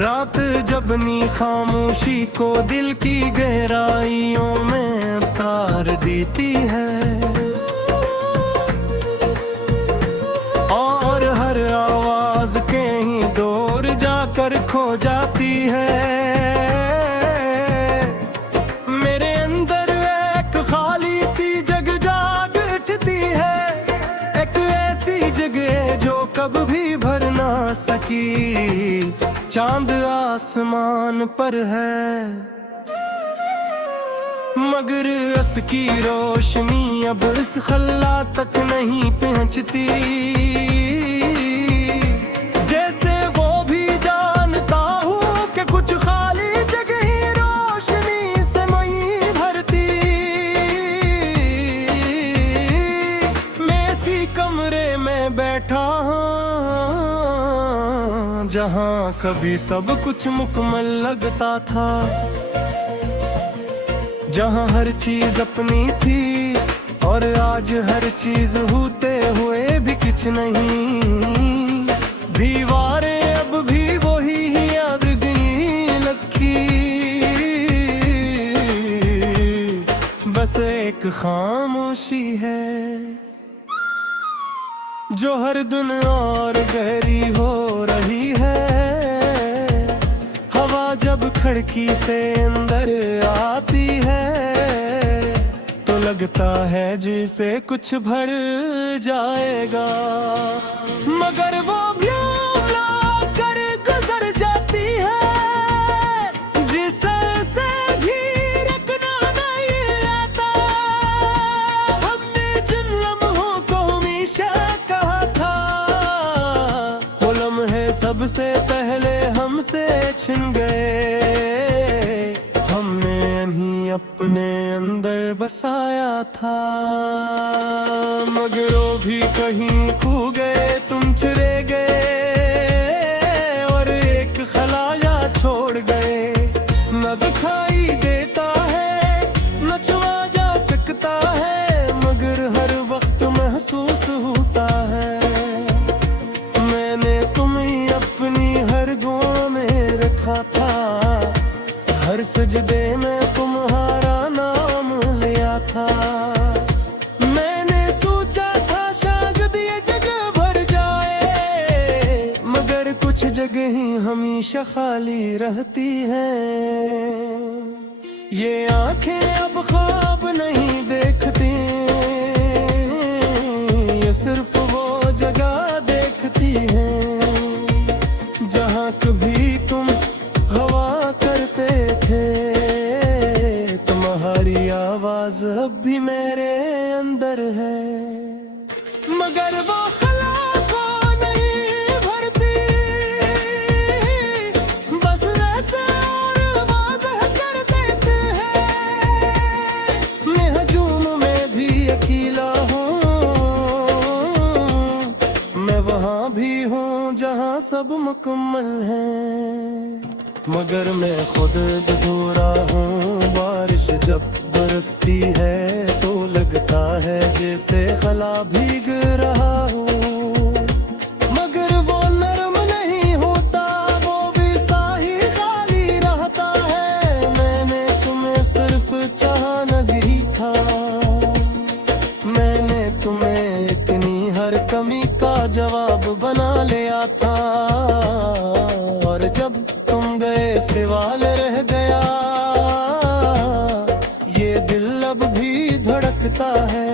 रात जब नी खामोशी को दिल की गहराइयों में उतार देती है, और हर आवाज कहीं दूर जाकर खो जाती है। मेरे अंदर एक खाली सी जगह जाग उठती है, एक ऐसी जगह जो कब भी भर ना सकी, चांद आसमान पर है मगर उसकी रोशनी अब इस खल्ला तक नहीं पहुंचती। जैसे वो भी जानता हूँ कि कुछ खाली जगह ही रोशनी से नहीं भरती। मैं इसी कमरे में बैठा हूँ जहाँ कभी सब कुछ मुकम्मल लगता था, जहाँ हर चीज अपनी थी और आज हर चीज होते हुए भी कुछ नहीं। दीवारें अब भी वही ही याद गई लखी, बस एक खामोशी है जो हर दिन और गहरी हो रही है। हवा जब खिड़की से अंदर आती है तो लगता है जिसे कुछ भर जाएगा, मगर वो भूला कर गुजर जाती है जिसे से भी रखना नहीं आता। हमने जिन लम्हों को हमेशा कहा था, वो लम्हे सबसे पहले हमसे छिन गए। हमने इन्हीं अपने अंदर बसाया था, मगर वो भी कहीं खो गए, तुम चले गए और एक खलाया छोड़ गए। न दिखाई देता है न छुआ जा सकता है, मगर हर वक्त महसूस होता है। मैंने तुम्हें अपनी हर दुआ में रखा था, हर सजदे में तुम्हारा नाम लिया था। मैंने सोचा था शायद ये जगह भर जाए, मगर कुछ जगह ही हमेशा खाली रहती हैं। ये आंखें अब ख्वाब नहीं देखती, ये सिर्फ वो जगह देखती हैं जहाँ कभी तुम हवा करते थे। तुम्हारी आवाज अब भी मेरे अंदर है, मगर वो खला को नहीं भरती। बस ऐसे और वाज़ह कर देते हैं, मैं हजूम में भी अकेला हूँ। मैं वहाँ भी हूँ जहाँ सब मुकम्मल है, मगर मैं खुद अधूरा हूँ। बारिश जब बरसती है तो लगता है जैसे खला भीग रहा हो, मगर वो नरम नहीं होता, वो विसा ही खाली रहता है। मैंने तुम्हें सिर्फ चाहा नहीं था, मैंने तुम्हें इतनी हर कमी का जवाब बना लिया था। और जब तुम गए सवाल रह गया, ये दिल अब भी धड़कता है,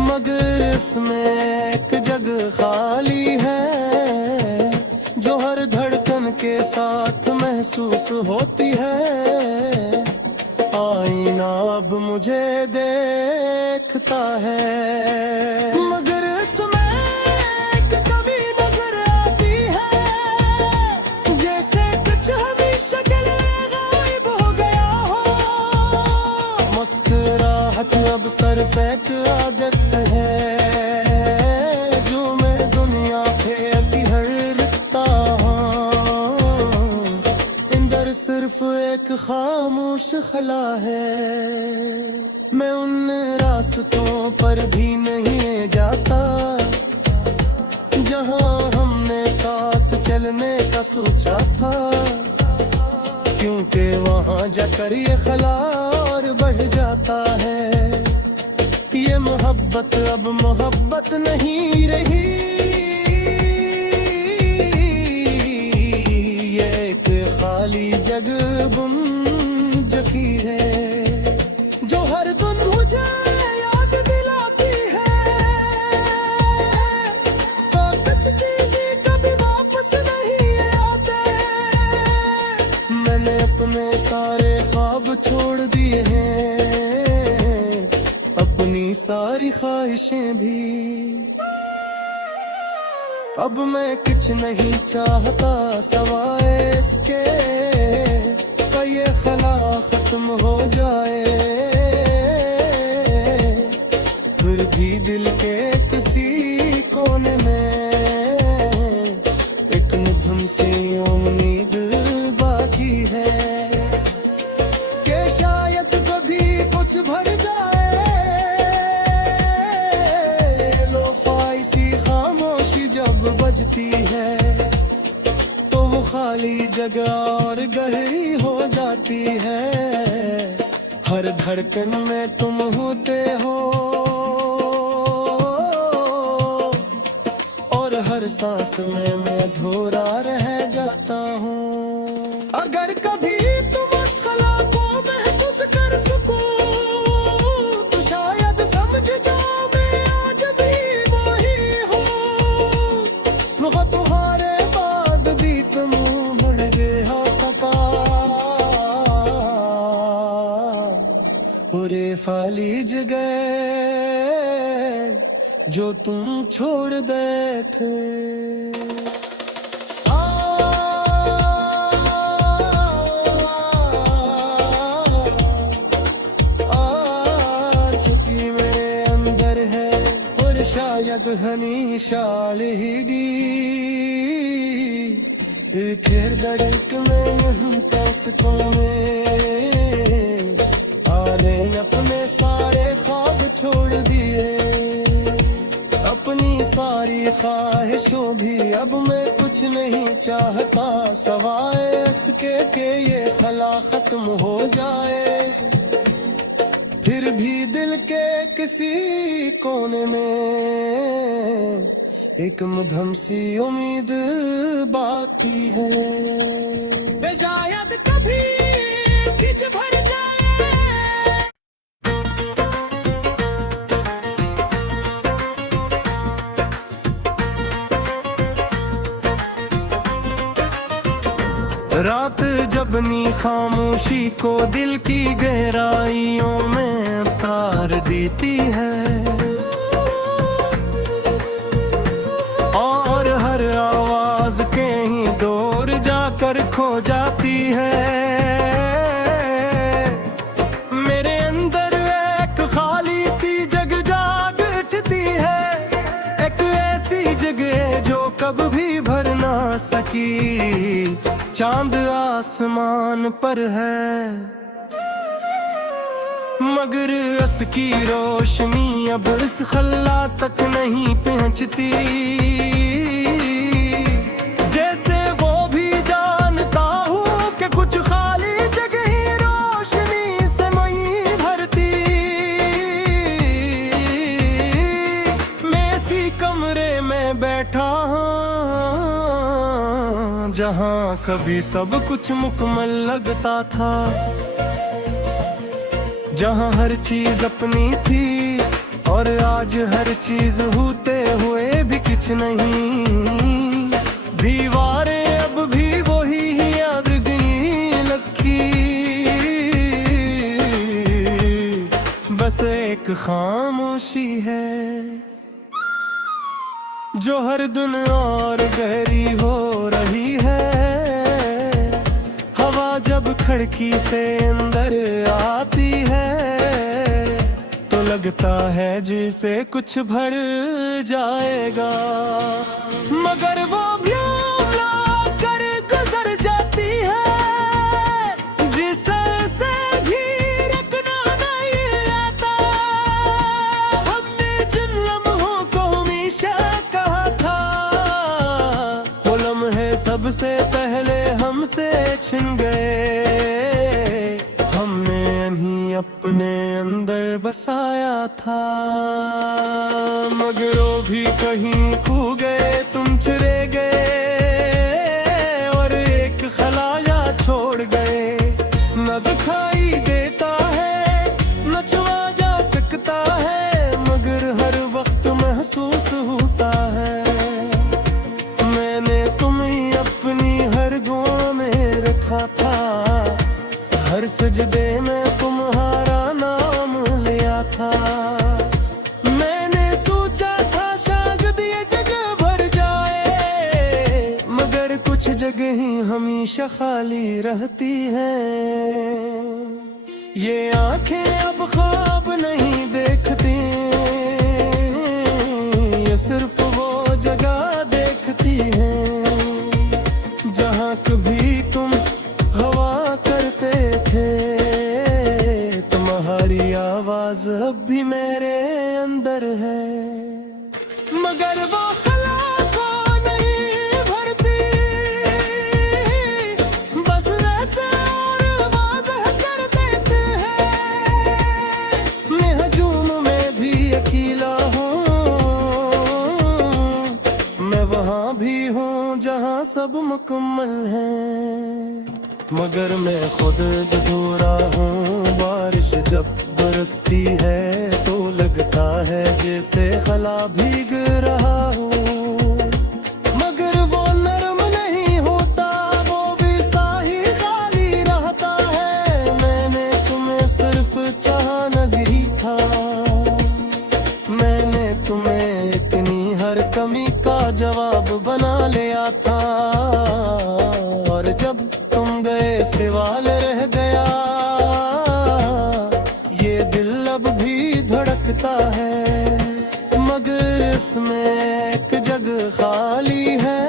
मगर इसमें एक जगह खाली है जो हर धड़कन के साथ महसूस होती है। आईना अब मुझे देखता है, मगर इसमें एक कमी नजर आती है जैसे कुछ हमेशा के लिए गायब हो गया हो। मुस्कुराहट अब सिर्फ एक आदत है जो मैं दुनिया पे अभी हरता हूँ। अंदर सिर्फ एक खामोश खला है, मैं उन रास्तों पर भी नहीं जाता जहाँ हमने साथ चलने का सोचा था, क्योंकि वहाँ जाकर ये ख्याल और बढ़ जाता है। ये मोहब्बत अब मोहब्बत नहीं रही, ये एक खाली जगह गुम चुकी है, जो हर दिन मुझे याद दिलाती है। तो कुछ चीजें कभी वापस नहीं आते, मैंने अपने सारे ख्वाब छोड़ दिए हैं, अपनी सारी ख्वाहिशें भी। अब मैं कुछ नहीं चाहता सवाए इसके, ये ख्याल खत्म हो जाए। फिर भी दिल के किसी कोने में एक मध्यम सी उम्मीद बाकी है, कि शायद कभी कुछ भर जाए। लोफाई सी खामोशी जब बजती है, तो वो खाली जगह और गहरी हो जाती है। हर धड़कन में तुम होते हो, और हर सांस में मैं अधूरा रह जाता हूँ। अगर कभी तुम उस ख्याल को महसूस कर सको, तो शायद समझ जाओ मैं आज भी वही हूँ। तुम्हारे बाद भी तुम मुड़ गया सका, पूरे खाली जगह जो तुम छोड़ गए थे। चुकी मेरे अंदर है, और शायद हमेशा रहेगी। फिर धड़क में तस्कों में आने अपने सारे ख्वाब छोड़ दिए, अपनी सारी ख्वाहिशों भी। अब मैं कुछ नहीं चाहता सवाए इसके कि ये ख्याल खत्म हो जाए। फिर भी दिल के किसी कोने में एक मध्यम सी उम्मीद बाकी है, शायद कभी किच भर जाए। रात जब नी खामोशी को दिल की गहराइयों में तार देती है, और हर आवाज के ही दूर जाकर खो जाती है। मेरे अंदर एक खाली सी जगह जाग उठती है, एक ऐसी जगह जो कब भी भर ना सकी। चांद आसमान पर है, मगर उसकी रोशनी अब इस खल्ला तक नहीं पहुंचती। जैसे वो भी जानता हूँ कि कुछ खाली जगह ही रोशनी से नहीं भरती। मैं इसी कमरे में बैठा हूँ जहाँ कभी सब कुछ मुकम्मल लगता था, जहाँ हर चीज अपनी थी, और आज हर चीज होते हुए भी कुछ नहीं। दीवारें अब भी वही ही याद गई लगी, बस एक खामोशी है जो हर दिन और गहरी हो रही है। हवा जब खिड़की से अंदर आती है, तो लगता है जैसे कुछ भर जाएगा, मगर वो भ्योला कर गुजर जाती है, जिसे से भी रखना नहीं आता। हमने जिन लम्हों को हमेशा कहा था, वो लम्हे सब सबसे पहले हमसे छिन गए, हमने इन्हीं अपने अंदर बसाया था। मगर वो भी कहीं खो गए, तुम चुरे गए और एक खलाया छोड़ गए। न दिखाई देता है, न छुआ जा सकता है, मगर हर वक्त महसूस होता है। मैंने तुम्हें अपनी हर दुआ में रखा था, हर सजदे में तुम्हारा नाम लिया था। मैंने सोचा था शायद ये जगह भर जाए, मगर कुछ जगह ही हमेशा खाली रहती हैं। ये आंखें अब ख्वाब नहीं देखती, ये सिर्फ वो जगह देखती हैं जहाँ कभी तुम हवा करते थे। तुम्हारी आवाज अब भी मेरे अंदर है, मगर वो खला को नहीं भरती, बस ऐसे और वाज़ह कर देते हैं। मैं हजूम में भी अकेला हूँ, मैं वहाँ भी हूँ जहाँ सब मुकम्मल है, मगर मैं खुद अधूरा हूँ। बारिश जब बरसती है तो लगता है जैसे खला भीग रहा हो, मगर वो नरम नहीं होता, वो भी साही खाली रहता है। मैंने तुम्हें सिर्फ चाहना भी था, मैंने तुम्हें इतनी हर कमी का जवाब बना लिया था। और जब तुम गए सवाल रह गया, ये दिल अब भी धड़कता है, मगर इसमें एक जगह खाली है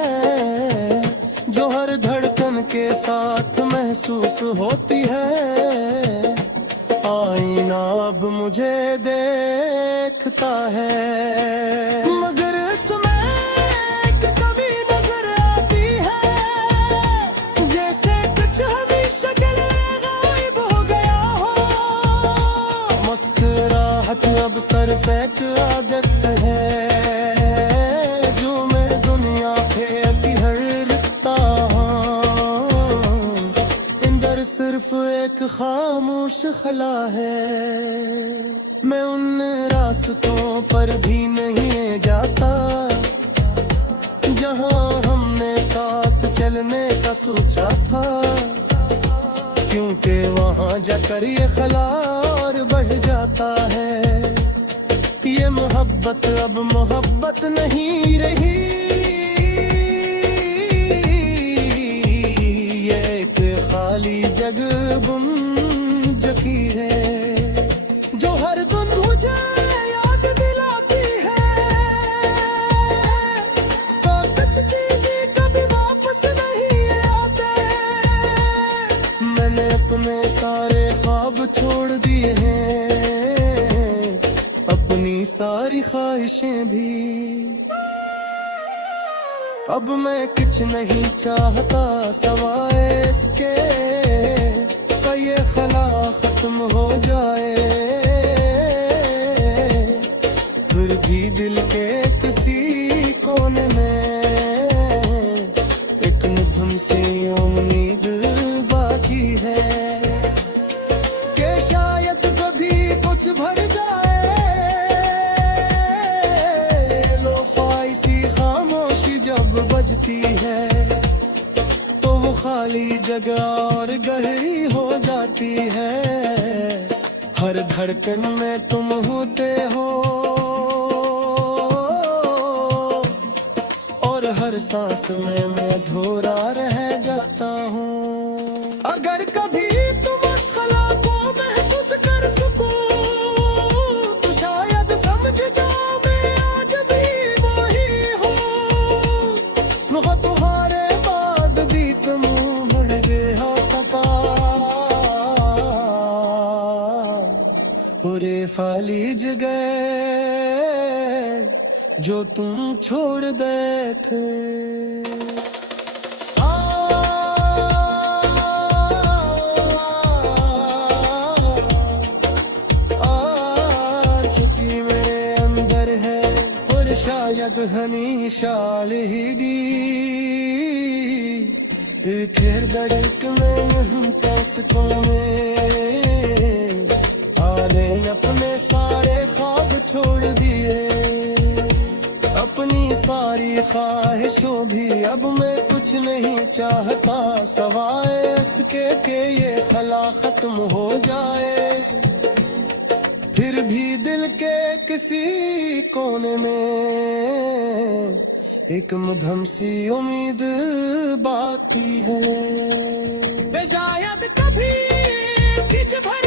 जो हर धड़कन के साथ महसूस होती है। आईना अब मुझे देखता है, मगर इसमें एक कमी नजर आती है, जैसे कुछ हमेशा के लिए गायब हो गया हो। मुस्कुराहट अब सिर्फ एक आदत है जो मैं दुनिया पे हरता हूँ। अंदर सिर्फ एक खामोश खला है, मैं उन रास्तों पर भी नहीं जाता जहाँ हमने साथ चलने का सोचा था, क्योंकि वहाँ जाकर ये खला और बढ़ जाता है। ये मोहब्बत अब मोहब्बत नहीं रही, ये एक खाली जगह गुम चुकी है जो हर दिन मुझे याद दिलाती है। तो कुछ चीजें कभी वापस नहीं आते, मैंने अपने सारे ख्वाब छोड़ दिए हैं, अपनी सारी ख्वाहिशें भी। अब मैं कुछ नहीं चाहता सवाए इसके ये खला खत्म हो जाए, फिर भी दिल के किसी कोने में एक मधुम सी उम्मीद बाकी है कि शायद कभी कुछ भर जाए। लोफाई सी खामोशी जब बजती है तो वो खाली जगह और गहरी हो जाती है। हर धड़कन में तुम होते हो और हर सांस में मैं अधूरा रह जाता हूँ। अगर कभी तुम उस खला को महसूस कर सको तो शायद समझ जाओ मैं आज भी वही हूँ। तुम्हारे बाद भी तुम मुड़ गया सपा, पूरे खाली जगह जो तुम छोड़ गए थे। शायद हनीशालिगी फिर धड़कने नहीं कैसकों में आने अपने सारे ख्वाब छोड़ दिए अपनी सारी ख्वाहिशों भी अब मैं कुछ नहीं चाहता सवाए इसके के ये खला खत्म हो जाए फिर भी दिल के किसी कोने में एक मधुम सी उम्मीद बाकी है शायद कभी बीच भर